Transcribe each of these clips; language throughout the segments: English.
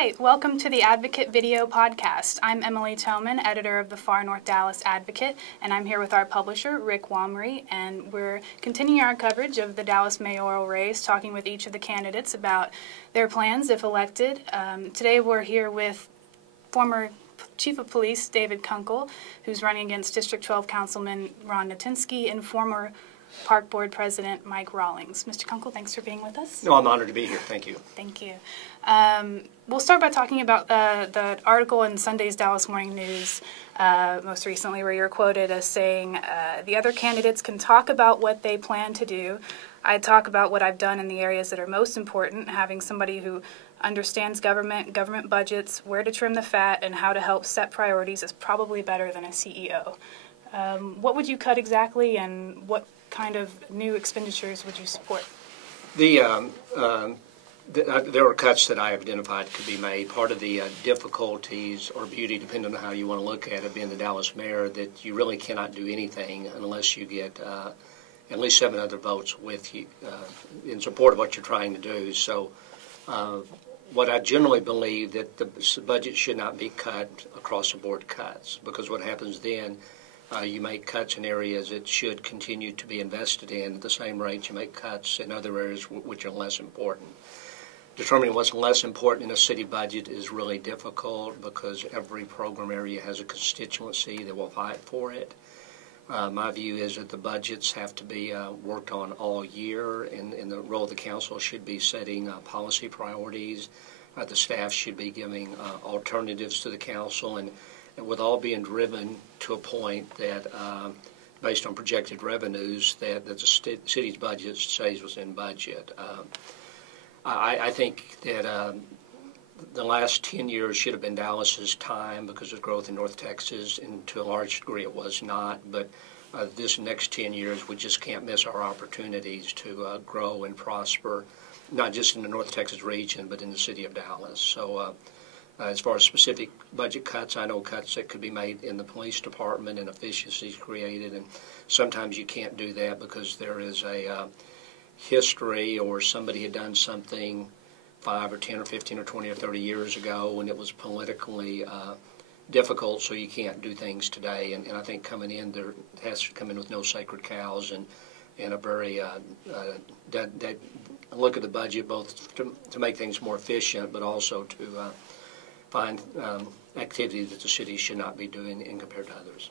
Hi, welcome to the Advocate Video Podcast. I'm Emily Toman, editor of the Far North Dallas Advocate, and I'm here with our publisher, Rick Wamre, and we're continuing our coverage of the Dallas mayoral race, talking with each of the candidates about their plans if elected. Today we're here with former Chief of Police David Kunkle, who's running against District 12 Councilman Ron Natinsky, and former Park Board President Mike Rawlings. Mr. Kunkle, thanks for being with us. No, I'm honored to be here. Thank you. Thank you. We'll start by talking about the article in Sunday's Dallas Morning News most recently, where you're quoted as saying, the other candidates can talk about what they plan to do. I talk about what I've done in the areas that are most important. Having somebody who understands government budgets, where to trim the fat, and how to help set priorities is probably better than a CEO. What would you cut exactly, and what kind of new expenditures would you support? There are cuts that I have identified could be made. Part of the difficulties or beauty, depending on how you want to look at it, being the Dallas mayor, that you really cannot do anything unless you get at least 7 other votes with you in support of what you're trying to do. So what I generally believe that the budget should not be cut across the board cuts, because what happens then, you make cuts in areas that should continue to be invested in at the same rate you make cuts in other areas which are less important. Determining what's less important in a city budget is really difficult because every program area has a constituency that will fight for it. My view is that the budgets have to be worked on all year, and the role of the council should be setting policy priorities. The staff should be giving alternatives to the council, and with all being driven to a point that, based on projected revenues, that the city's budget stays within budget. I think that the last 10 years should have been Dallas's time because of growth in North Texas, and to a large degree it was not. But this next 10 years, we just can't miss our opportunities to grow and prosper, not just in the North Texas region, but in the city of Dallas. So as far as specific budget cuts, I know cuts that could be made in the police department and efficiencies created, and sometimes you can't do that because there is a history, or somebody had done something 5 or 10 or 15 or 20 or 30 years ago when it was politically difficult, so you can't do things today. And I think coming in, there has to come in with no sacred cows, and a very look at the budget both to make things more efficient, but also to find activity that the city should not be doing in compared to others.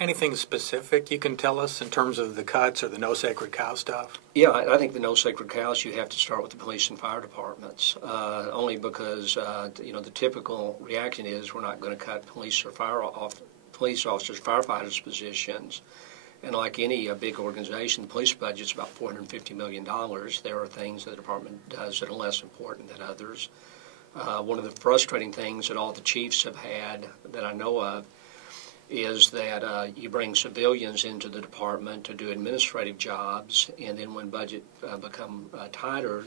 Anything specific you can tell us in terms of the cuts or the no sacred cow stuff? Yeah, I think the no sacred cows, you have to start with the police and fire departments, only because the typical reaction is we're not going to cut police officers, firefighters' positions. And like any big organization, the police budget's about $450 million. There are things that the department does that are less important than others. One of the frustrating things that all the chiefs have had that I know of is that you bring civilians into the department to do administrative jobs, and then when budget become tighter,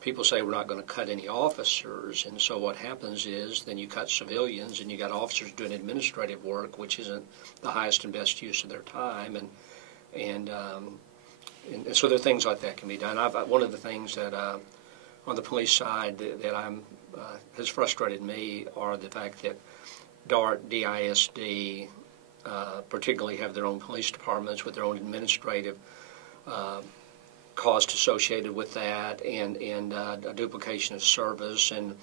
people say we're not going to cut any officers, and so what happens is then you cut civilians and you got officers doing administrative work, which isn't the highest and best use of their time, and so there are things like that can be done. One of the things that on the police side that has frustrated me are the fact that DART, DISD, particularly have their own police departments with their own administrative cost associated with that, and a duplication of service, and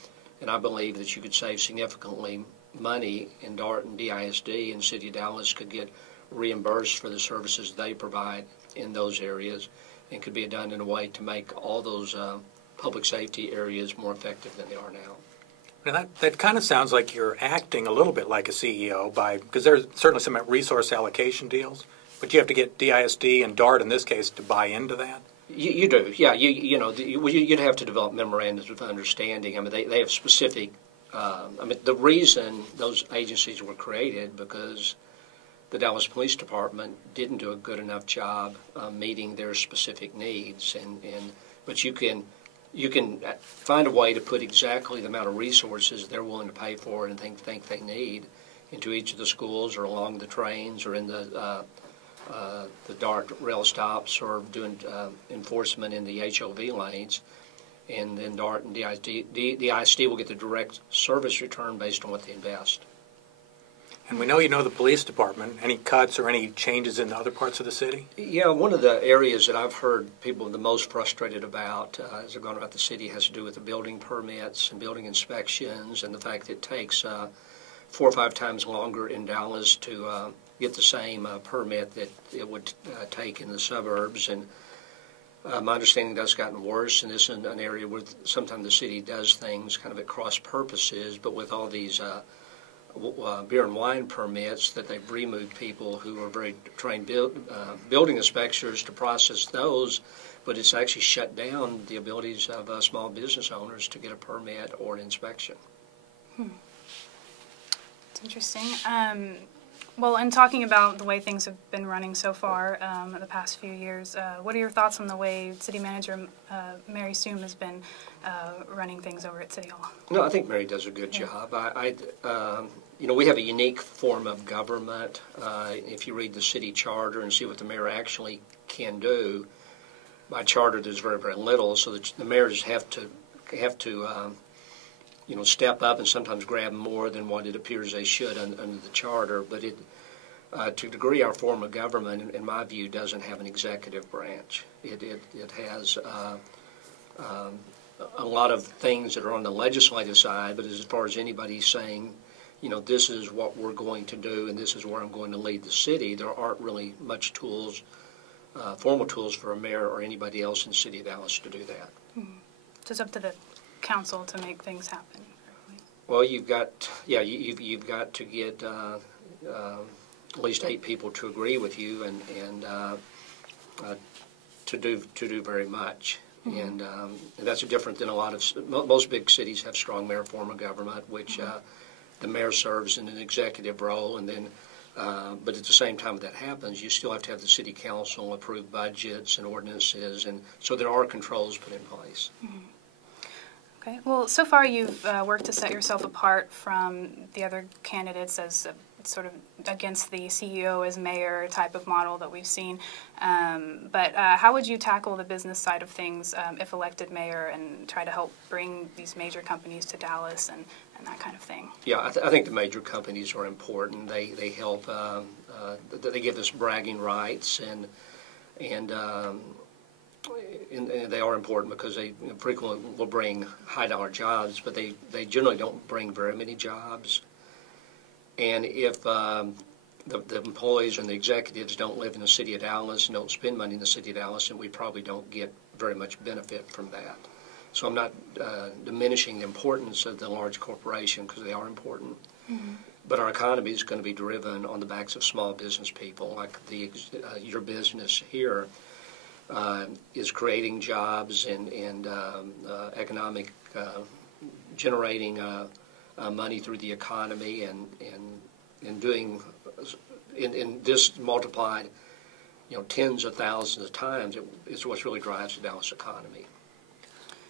I believe that you could save significantly money in DART and DISD, and the City of Dallas could get reimbursed for the services they provide in those areas, and could be done in a way to make all those public safety areas more effective than they are now. Now that kind of sounds like you're acting a little bit like a CEO because there's certainly some resource allocation deals, but you have to get DISD and DART in this case to buy into that. You do, yeah. You'd have to develop memorandums of understanding. I mean, they have specific. The reason those agencies were created because the Dallas Police Department didn't do a good enough job meeting their specific needs, but you can find a way to put exactly the amount of resources they're willing to pay for and think they need into each of the schools or along the trains or in the DART rail stops or doing enforcement in the HOV lanes. and then DART and DISD will get the direct service return based on what they invest. And we know you know the police department. Any cuts or any changes in the other parts of the city? Yeah, one of the areas that I've heard people the most frustrated about as they're going about the city has to do with the building permits and building inspections and the fact that it takes 4 or 5 times longer in Dallas to get the same permit that it would take in the suburbs. And my understanding that's gotten worse, and this is an area where sometimes the city does things kind of at cross purposes, but with all these beer and wine permits that they've removed people who are very trained building inspectors to process those, but it's actually shut down the abilities of small business owners to get a permit or an inspection. It's interesting. Well, in talking about the way things have been running so far in the past few years, what are your thoughts on the way City Manager Mary Soom has been running things over at City Hall? No, I think Mary does a good job. You know, we have a unique form of government. If you read the city charter and see what the mayor actually can do, by charter there's very, very little, so the mayors have to you know, step up and sometimes grab more than what it appears they should under the charter. But to a degree, our form of government, in my view, doesn't have an executive branch. It has a lot of things that are on the legislative side, but as far as anybody saying, you know, this is what we're going to do and this is where I'm going to lead the city, there aren't really much tools, formal tools for a mayor or anybody else in the city of Dallas to do that. So it's up to the council to make things happen. Well, you've got to get at least 8 people to agree with you and to do very much. And that's different than a lot of most big cities have strong mayor form of government, which the mayor serves in an executive role, and then but at the same time that happens, you still have to have the city council approve budgets and ordinances, and so there are controls put in place. Okay. Well, so far you've worked to set yourself apart from the other candidates as sort of against the CEO as mayor type of model that we've seen. But how would you tackle the business side of things if elected mayor and try to help bring these major companies to Dallas and that kind of thing? Yeah, I think the major companies are important. They help. They give us bragging rights and they are important because they frequently will bring high-dollar jobs, but they generally don't bring very many jobs. And if the employees and the executives don't live in the city of Dallas and don't spend money in the city of Dallas, then we probably don't get very much benefit from that. So I'm not diminishing the importance of the large corporation because they are important. But our economy is going to be driven on the backs of small business people, like your business here. Is creating jobs and economic generating money through the economy and doing in this multiplied, you know, tens of thousands of times is what really drives the Dallas economy.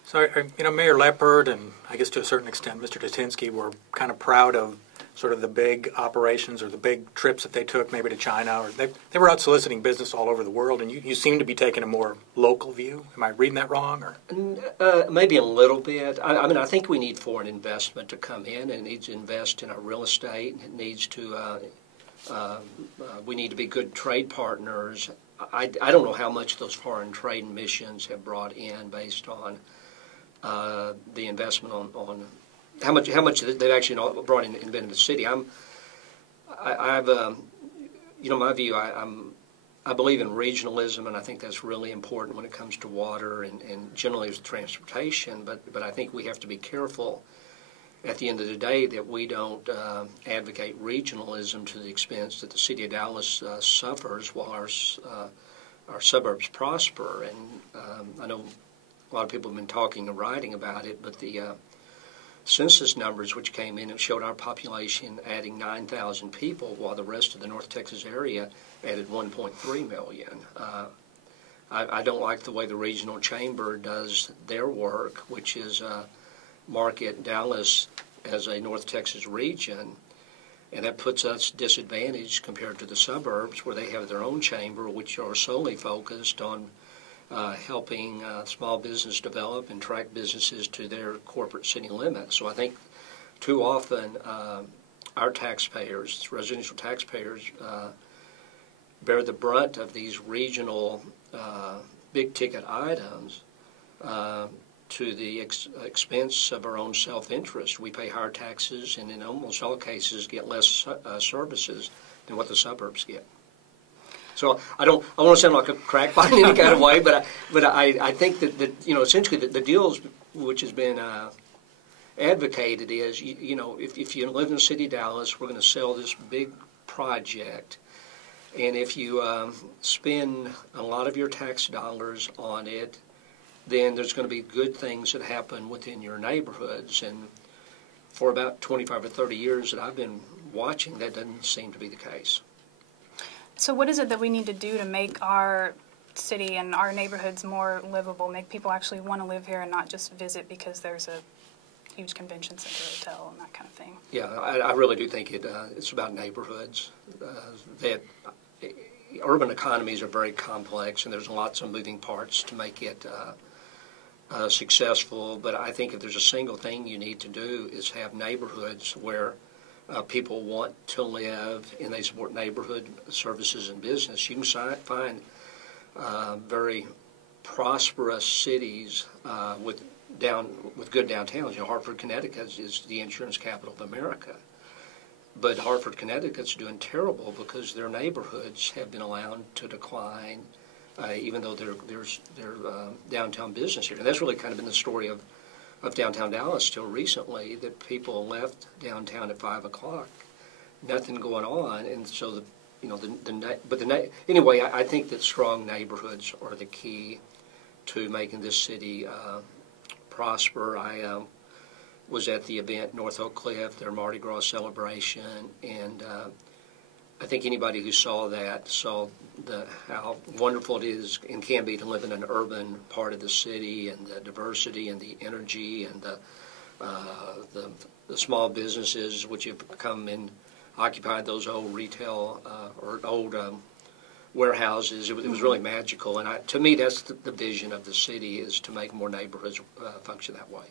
So, you know, Mayor Leppard and I guess to a certain extent Mr. Tatinsky were kind of proud of sort of the big operations or the big trips that they took maybe to China, or they were out soliciting business all over the world, and you seem to be taking a more local view. Am I reading that wrong? Or maybe a little bit. I mean, I think we need foreign investment to come in, and it needs to invest in our real estate. It needs to, we need to be good trade partners. I don't know how much those foreign trade missions have brought in based on the investment on how much they've actually brought in into the city. I've you know, my view. I believe in regionalism, and I think that's really important when it comes to water and generally with transportation. But I think we have to be careful at the end of the day that we don't advocate regionalism to the expense that the city of Dallas suffers while our suburbs prosper. And I know a lot of people have been talking and writing about it, but the census numbers which came in and showed our population adding 9,000 people while the rest of the North Texas area added 1.3 million. I don't like the way the regional chamber does their work, which is market Dallas as a North Texas region, and that puts us disadvantaged compared to the suburbs where they have their own chamber, which are solely focused on helping small business develop and track businesses to their corporate city limits. So I think too often our taxpayers, residential taxpayers, bear the brunt of these regional big-ticket items to the expense of our own self-interest. We pay higher taxes and in almost all cases get less services than what the suburbs get. So I want to sound like a crackpot in any kind of way, but I think that essentially the deals which has been advocated is if you live in the city of Dallas, we're going to sell this big project, and if you spend a lot of your tax dollars on it, then there's going to be good things that happen within your neighborhoods. And for about 25 or 30 years that I've been watching, that doesn't seem to be the case. So what is it that we need to do to make our city and our neighborhoods more livable, make people actually want to live here and not just visit because there's a huge convention center hotel and that kind of thing? Yeah, I really do think it's about neighborhoods. That urban economies are very complex, and there's lots of moving parts to make it successful. But I think if there's a single thing you need to do is have neighborhoods where people want to live and they support neighborhood services and business. You can find very prosperous cities with good downtowns. Hartford, Connecticut is the insurance capital of America. But Hartford, Connecticut's doing terrible because their neighborhoods have been allowed to decline, even though there's downtown business here. And that's really kind of been the story of downtown Dallas till recently, that people left downtown at 5 o'clock, nothing going on, and so anyway, I think that strong neighborhoods are the key to making this city prosper. I was at the event North Oak Cliff, their Mardi Gras celebration, and I think anybody who saw that saw how wonderful it is and can be to live in an urban part of the city, and the diversity and the energy and the small businesses which have come and occupied those old retail or old warehouses. It was really magical, and to me that's the vision of the city, is to make more neighborhoods function that way.